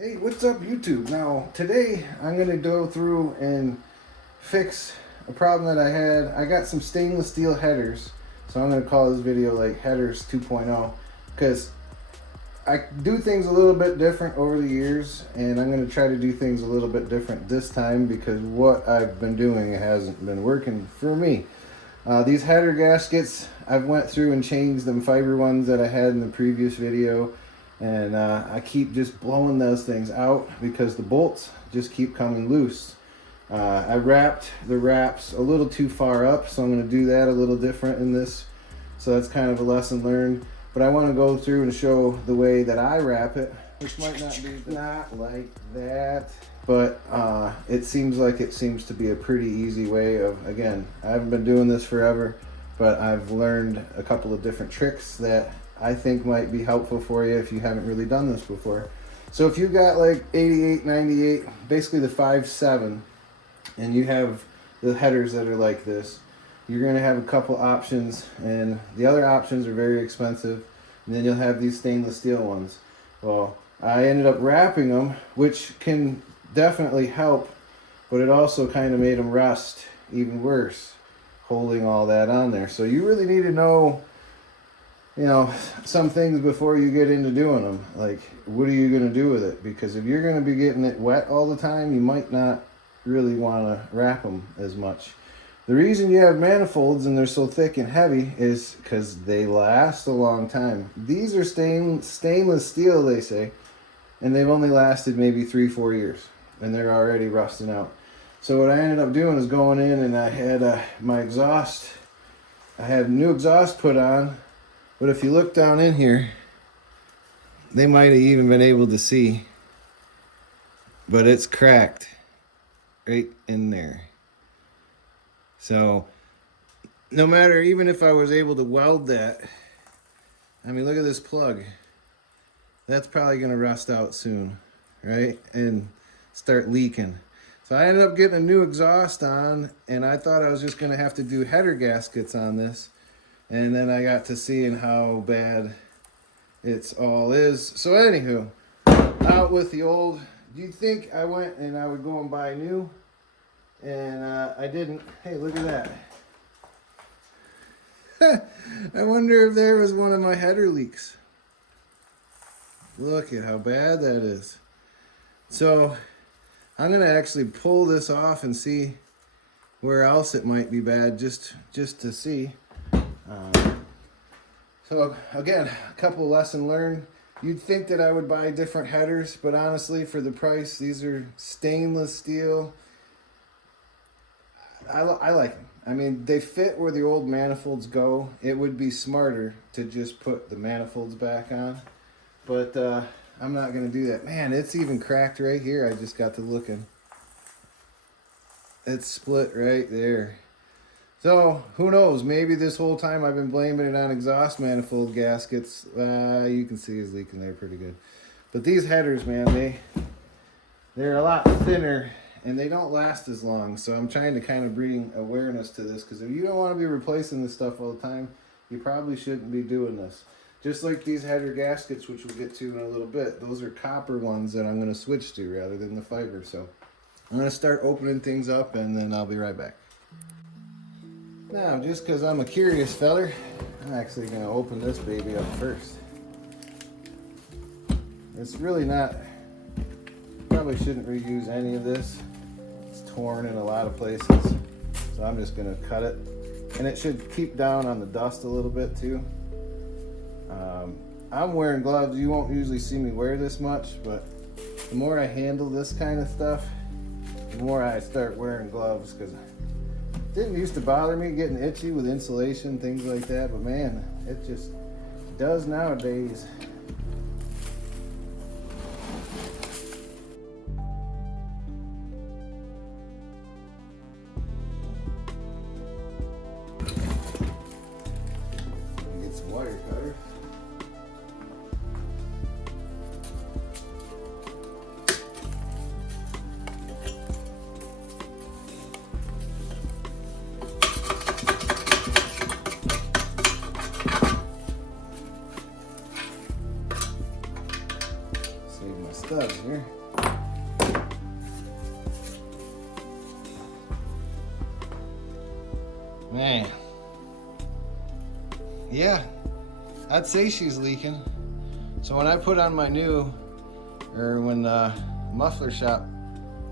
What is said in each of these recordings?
Hey, what's up YouTube? Now, today I'm going to go through and fix a problem that I had. I got some stainless steel headers, so I'm going to call this video like Headers 2.0 because I do things a little bit different over the years, and I'm going to try to do things a little bit different this time because what I've been doing hasn't been working for me. These header gaskets, I've went through and changed them fiber ones that I had in the previous video. And I keep just blowing those things out because the bolts just keep coming loose. I wrapped the wraps a little too far up, so I'm going to do that a little different in this. So that's kind of a lesson learned. But I want to go through and show the way that I wrap it, which might not be not like that. But it seems to be a pretty easy way of, again, I haven't been doing this forever, but I've learned a couple of different tricks that I think might be helpful for you if you haven't really done this before. So if you've got like 88, 98, basically the 5.7, and you have the headers that are like this, you're going to have a couple options, and the other options are very expensive, and then you'll have these stainless steel ones. Well, I ended up wrapping them, which can definitely help, but it also kind of made them rust even worse, holding all that on there. So you really need to know, you know, some things before you get into doing them. Like, what are you going to do with it? Because if you're going to be getting it wet all the time, you might not really want to wrap them as much. The reason you have manifolds and they're so thick and heavy is because they last a long time. These are stainless steel, they say, and they've only lasted maybe 3-4 years, and they're already rusting out. So what I ended up doing is going in, and I had my exhaust. I had new exhaust put on. But if you look down in here, they might have even been able to see, but it's cracked right in there. So no matter, even if I was able to weld that, I mean, look at this plug. That's probably going to rust out soon, right? And start leaking. So I ended up getting a new exhaust on, and I thought I was just going to have to do header gaskets on this. And then I got to seeing how bad it's all is. So anywho, out with the old. Do you think I went and I would go and buy new? And I didn't. Hey, look at that. I wonder if there was one of my header leaks. Look at how bad that is. So I'm going to actually pull this off and see where else it might be bad, just to see. So again, a couple lesson learned. You'd think that I would buy different headers, but honestly, for the price, these are stainless steel. I like them. I mean, they fit where the old manifolds go. It would be smarter to just put the manifolds back on, but I'm not going to do that. Man, it's even cracked right here. I just got to looking. It's split right there. So, who knows, maybe this whole time I've been blaming it on exhaust manifold gaskets. You can see it's leaking there pretty good. But these headers, man, they're a lot thinner and they don't last as long. So I'm trying to kind of bring awareness to this, because if you don't want to be replacing this stuff all the time, you probably shouldn't be doing this. Just like these header gaskets, which we'll get to in a little bit. Those are copper ones that I'm going to switch to rather than the fiber. So I'm going to start opening things up, and then I'll be right back. Now, just because I'm a curious feller, I'm actually going to open this baby up first. It's really not, probably shouldn't reuse any of this. It's torn in a lot of places, so I'm just going to cut it. And it should keep down on the dust a little bit too. I'm wearing gloves. You won't usually see me wear this much, but the more I handle this kind of stuff, the more I start wearing gloves, because didn't used to bother me getting itchy with insulation, things like that, but man, it just does nowadays. Get some wire cutter. studs here. Man. Yeah, I'd say she's leaking. So when I put on my new, or when the muffler shop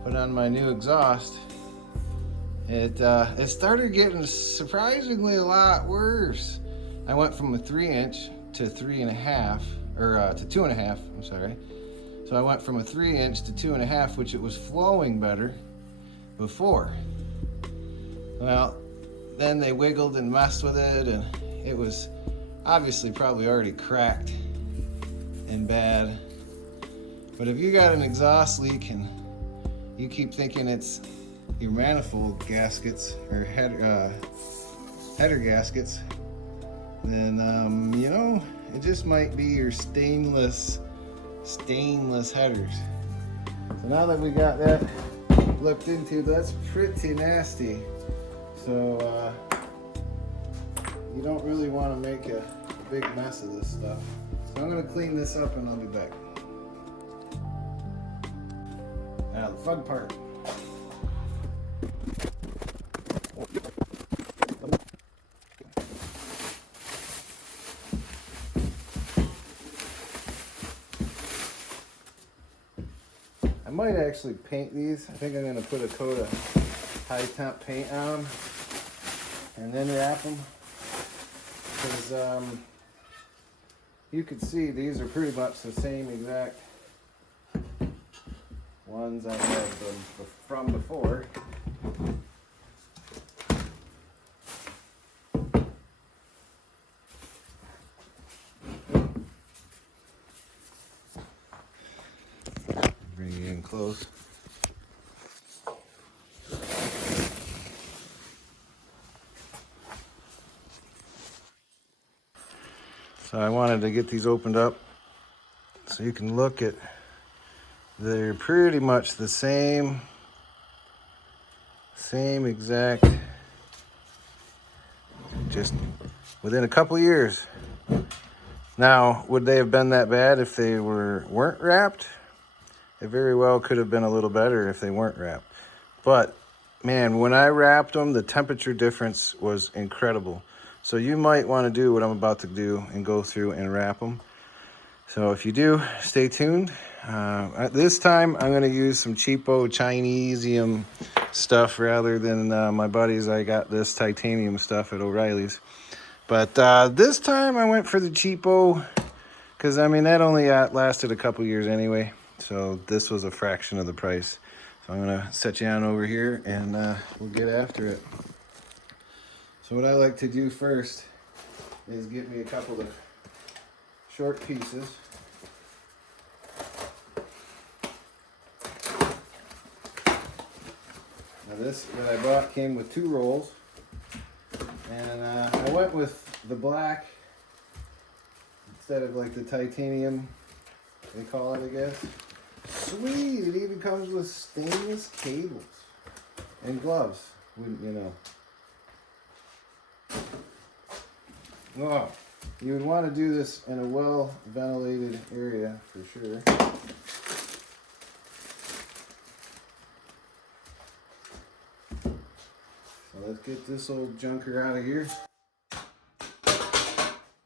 put on my new exhaust, it started getting surprisingly a lot worse. I went from a 3-inch to 3.5, or to 2.5, I'm sorry. So I went from a 3-inch to 2.5, which it was flowing better before. Well, then they wiggled and messed with it, and it was obviously probably already cracked and bad. But if you got an exhaust leak and you keep thinking it's your manifold gaskets or header gaskets, then you know, it just might be your stainless headers. So now that we got that looked into, that's pretty nasty. So you don't really want to make a big mess of this stuff. So I'm going to clean this up and I'll be back. Now the fun part. I might actually paint these. I think I'm going to put a coat of high temp paint on them and then wrap them. Because you can see these are pretty much the same exact ones I had from before. Bring it in close. So I wanted to get these opened up so you can look at, they're pretty much the same exact, just within a couple years. Now, would they have been that bad if they weren't wrapped? It very well could have been a little better if they weren't wrapped. But man, when I wrapped them, the temperature difference was incredible. So you might want to do what I'm about to do and go through and wrap them. So if you do, stay tuned. This time I'm going to use some cheapo Chinesium stuff rather than my buddies. I got this titanium stuff at O'Reilly's. But this time I went for the cheapo because, I mean, that only lasted a couple years anyway. So this was a fraction of the price. So I'm going to set you on over here and we'll get after it. So what I like to do first is get me a couple of short pieces. Now this that I bought came with 2 rolls, and I went with the black instead of like the titanium, they call it, I guess. Sweet, it even comes with stainless cables and gloves, wouldn't you know. Oh, you would want to do this in a well ventilated area for sure. So let's get this old junker out of here.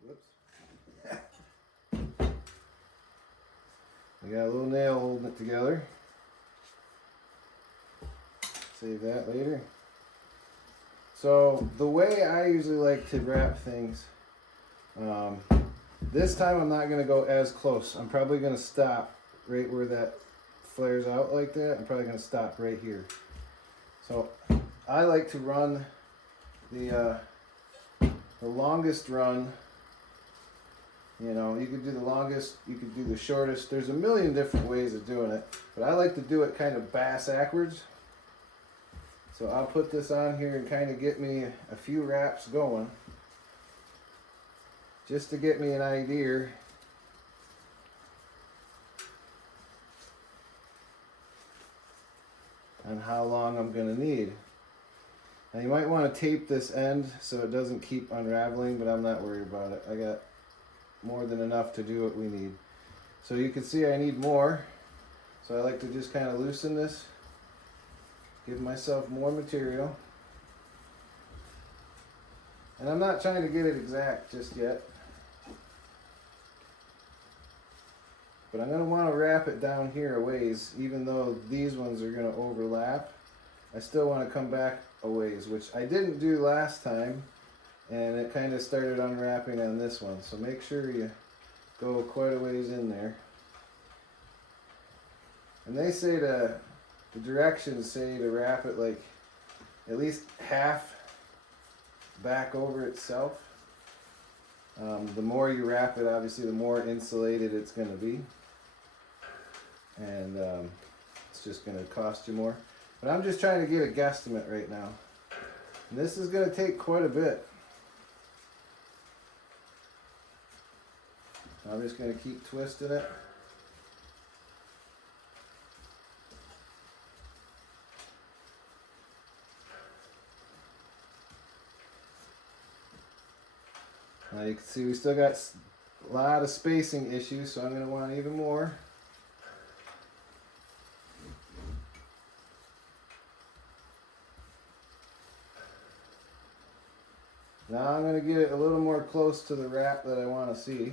Whoops. I got a little nail holding it together. Save that later. So the way I usually like to wrap things, this time I'm not going to go as close. I'm probably going to stop right where that flares out like that. I'm probably going to stop right here. So I like to run the longest run. You know, you could do the longest, you could do the shortest. There's a million different ways of doing it, but I like to do it kind of bass-ackwards. So I'll put this on here and kind of get me a few wraps going, just to get me an idea on how long I'm going to need. Now you might want to tape this end so it doesn't keep unraveling, but I'm not worried about it. I got more than enough to do what we need. So you can see I need more. So I like to just kind of loosen this, give myself more material. And I'm not trying to get it exact just yet. But I'm going to want to wrap it down here a ways, even though these ones are going to overlap. I still want to come back a ways, which I didn't do last time, and it kind of started unwrapping on this one. So make sure you go quite a ways in there. And they say the directions say to wrap it like at least half back over itself. The more you wrap it, obviously, the more insulated it's going to be. And it's just going to cost you more. But I'm just trying to get a guesstimate right now. And this is going to take quite a bit. I'm just going to keep twisting it. Now you can see we still got a lot of spacing issues, so I'm going to want even more. Now I'm going to get it a little more close to the wrap that I want to see.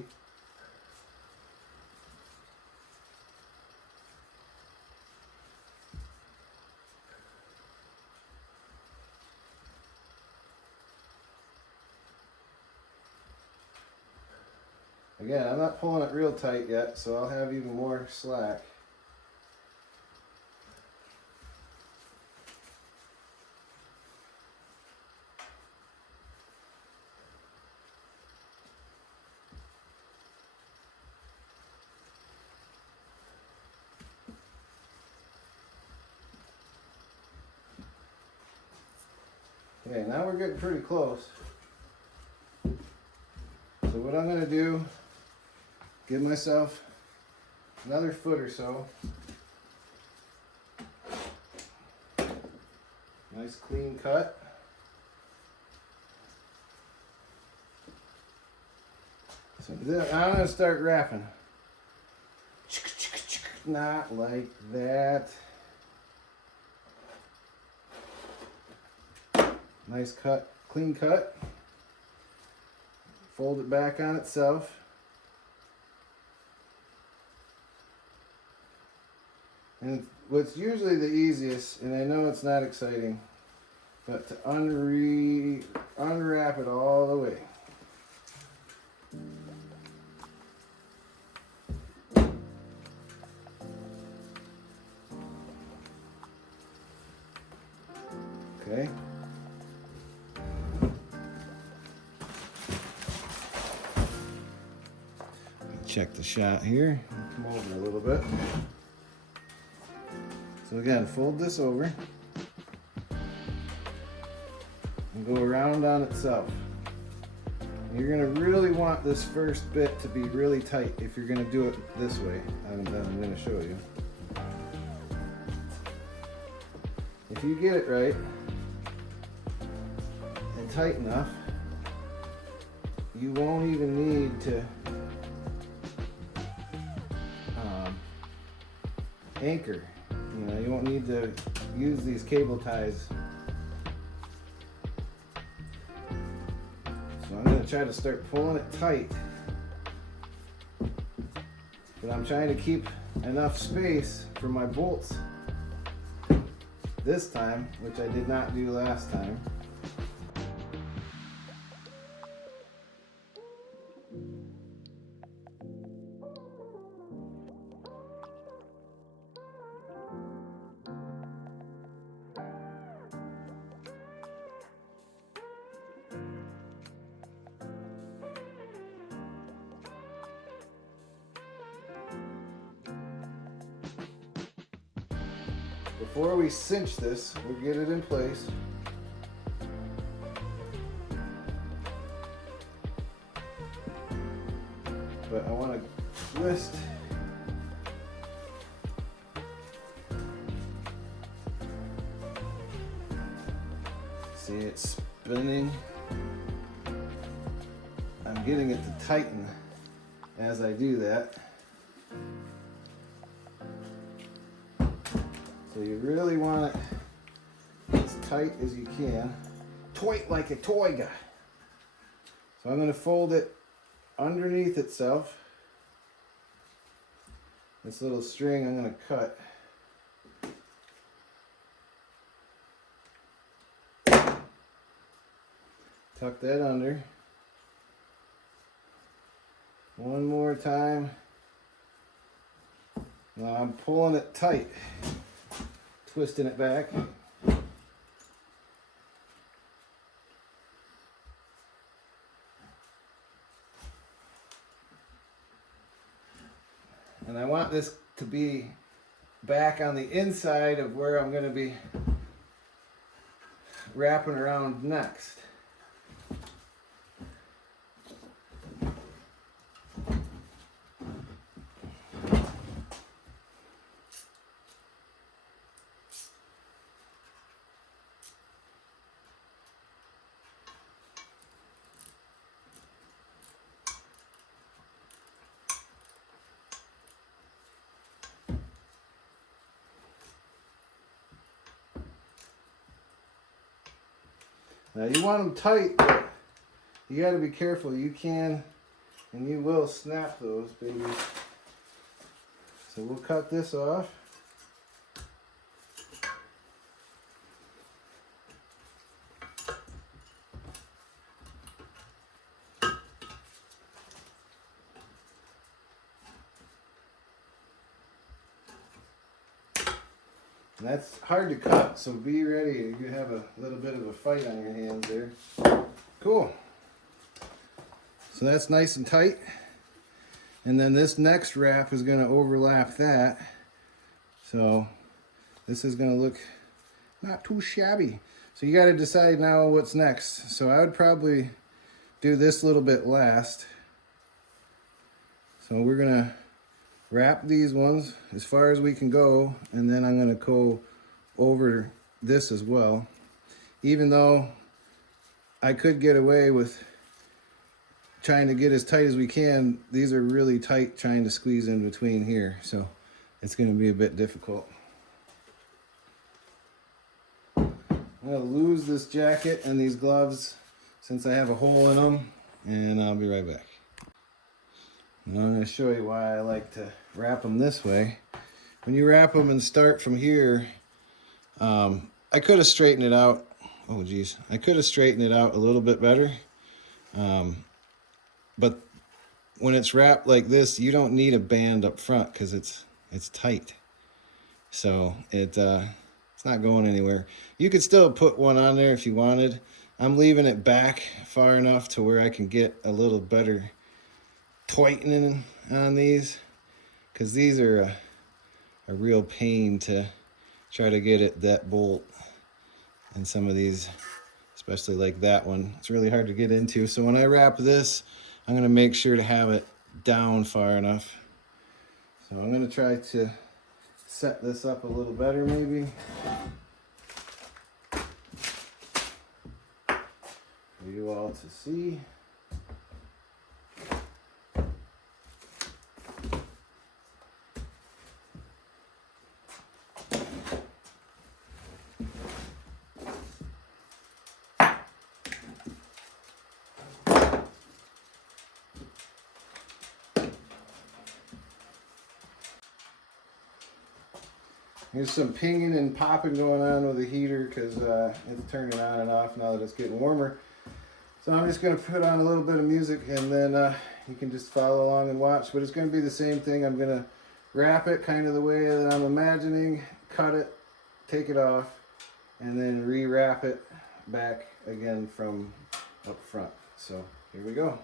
Again, I'm not pulling it real tight yet, so I'll have even more slack. Okay, now we're getting pretty close. So what I'm going to do, give myself another foot or so. Nice clean cut. So then I'm going to start wrapping. Not like that. Nice cut, clean cut. Fold it back on itself. And what's usually the easiest, and I know it's not exciting, but to unwrap it all the way. Okay. Check the shot here. Come over a little bit. So again, fold this over and go around on itself. You're going to really want this first bit to be really tight if you're going to do it this way. I'm going to show you. If you get it right and tight enough, you won't even need to anchor. You know, you won't need to use these cable ties. So I'm going to try to start pulling it tight, but I'm trying to keep enough space for my bolts this time, which I did not do last time. Before we cinch this, we'll get it in place. But I want to twist. See it spinning. I'm getting it to tighten as I do that. So you really want it as tight as you can. Tight like a toy guy. So I'm going to fold it underneath itself. This little string I'm going to cut. Tuck that under. One more time. Now I'm pulling it tight, twisting it back. And I want this to be back on the inside of where I'm going to be wrapping around next. Now you want them tight, but you got to be careful. You can and you will snap those babies. So we'll cut this off. And that's hard to cut, so be ready. You have a little bit of a fight on your hands there. Cool. So that's nice and tight. And then this next wrap is going to overlap that. So this is going to look not too shabby. So you got to decide now what's next. So I would probably do this little bit last. So we're going to wrap these ones as far as we can go, and then I'm going to go over this as well. Even though I could get away with trying to get as tight as we can, these are really tight trying to squeeze in between here, so it's going to be a bit difficult. I'm going to lose this jacket and these gloves since I have a hole in them, and I'll be right back. Now I'm going to show you why I like to wrap them this way. When you wrap them and start from here, I could have straightened it out. Oh geez, I could have straightened it out a little bit better. But when it's wrapped like this, you don't need a band up front because it's tight. So it's not going anywhere. You could still put one on there if you wanted. I'm leaving it back far enough to where I can get a little better tightening on these, because these are a real pain to try to get at that bolt, and some of these, especially like that one, it's really hard to get into. So when I wrap this, I'm going to make sure to have it down far enough. So I'm going to try to set this up a little better maybe for you all to see. There's some pinging and popping going on with the heater because it's turning on and off now that it's getting warmer. So I'm just going to put on a little bit of music, and then you can just follow along and watch. But it's going to be the same thing. I'm going to wrap it kind of the way that I'm imagining, cut it, take it off, and then re-wrap it back again from up front. So here we go.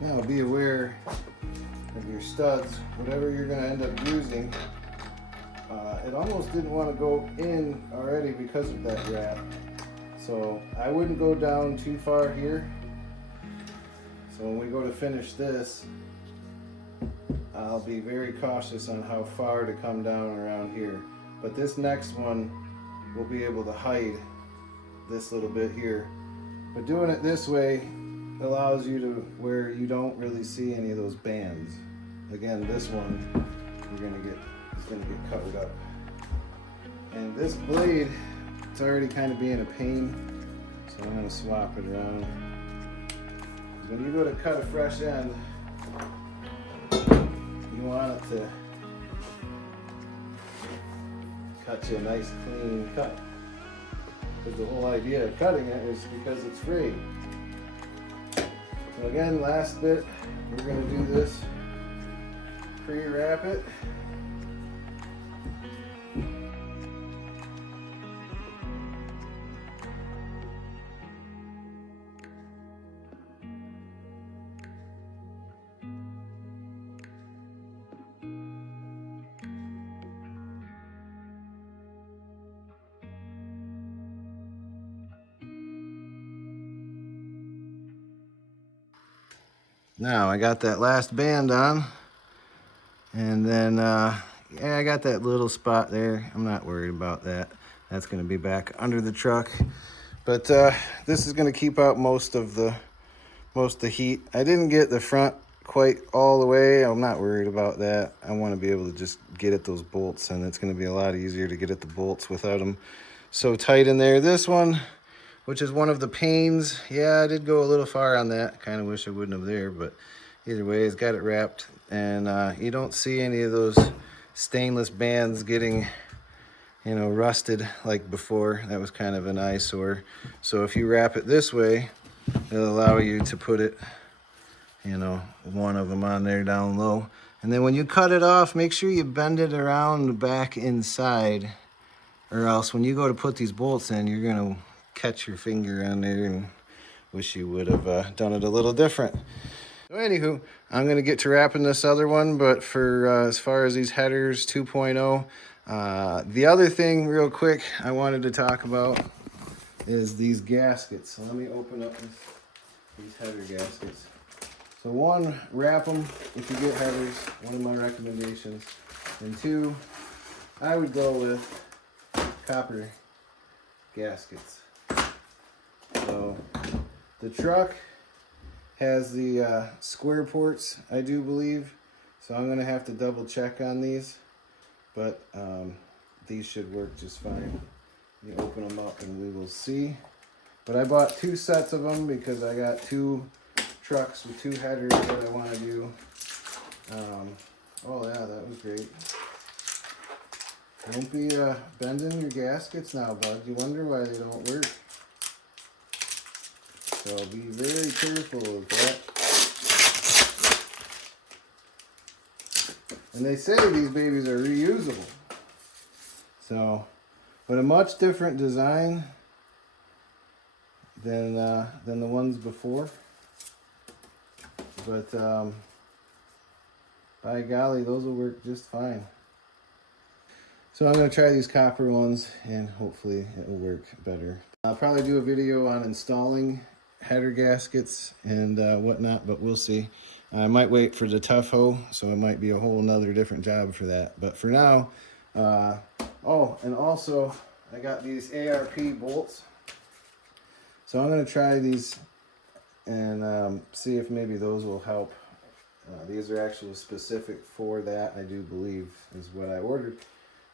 Now be aware of your studs, whatever you're going to end up using. It almost didn't want to go in already because of that wrap. So I wouldn't go down too far here. So when we go to finish this, I'll be very cautious on how far to come down around here. But this next one will be able to hide this little bit here. But doing it this way allows you to where you don't really see any of those bands. Again, this one is gonna get covered up. And this blade, it's already kind of being a pain, so I'm gonna swap it around. When you go to cut a fresh end, you want it to cut you a nice clean cut. Because the whole idea of cutting it is because it's free. So again, last bit, we're going to do this, pre-wrap it. Now I got that last band on, and then yeah, I got that little spot there. I'm not worried about that. That's going to be back under the truck, but this is going to keep out most of the heat. I didn't get the front quite all the way. I'm not worried about that. I want to be able to just get at those bolts, and it's going to be a lot easier to get at the bolts without them so tight in there. This one, which is one of the pains. Yeah, I did go a little far on that. Kind of wish I wouldn't have there, but either way, it's got it wrapped. And you don't see any of those stainless bands getting, you know, rusted like before. That was kind of an eyesore. So if you wrap it this way, it'll allow you to put it, you know, one of them on there down low. And then when you cut it off, make sure you bend it around back inside, or else when you go to put these bolts in, you're gonna catch your finger on there and wish you would have done it a little different. So anywho, I'm going to get to wrapping this other one, but for as far as these headers 2.0, the other thing real quick I wanted to talk about is these gaskets. So let me open up these header gaskets. So one, wrap them if you get headers, one of my recommendations. And two, I would go with copper gaskets. So the truck has the square ports, I do believe. So I'm going to have to double check on these, but these should work just fine. You open them up and we will see. But I bought 2 sets of them because I got 2 trucks with 2 headers that I want to do. Oh yeah, that was great. Don't be bending your gaskets now, bud. You wonder why they don't work. So be very careful with that. And they say these babies are reusable. So, but a much different design than the ones before. But by golly, those will work just fine. So I'm going to try these copper ones and hopefully it will work better. I'll probably do a video on installing header gaskets and whatnot, but we'll see. I might wait for the tough hoe, so it might be a whole nother different job for that. But for now, oh, and also I got these ARP bolts. So I'm going to try these and see if maybe those will help. These are actually specific for that, I do believe, is what I ordered.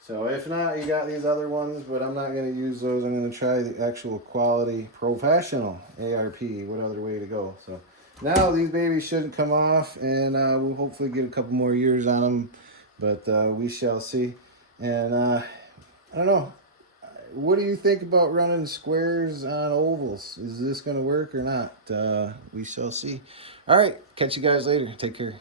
So if not, you got these other ones, but I'm not going to use those. I'm going to try the actual quality professional ARP. What other way to go? So now these babies shouldn't come off, and we'll hopefully get a couple more years on them, but we shall see. And I don't know. What do you think about running squares on ovals? Is this going to work or not? We shall see. All right. Catch you guys later. Take care.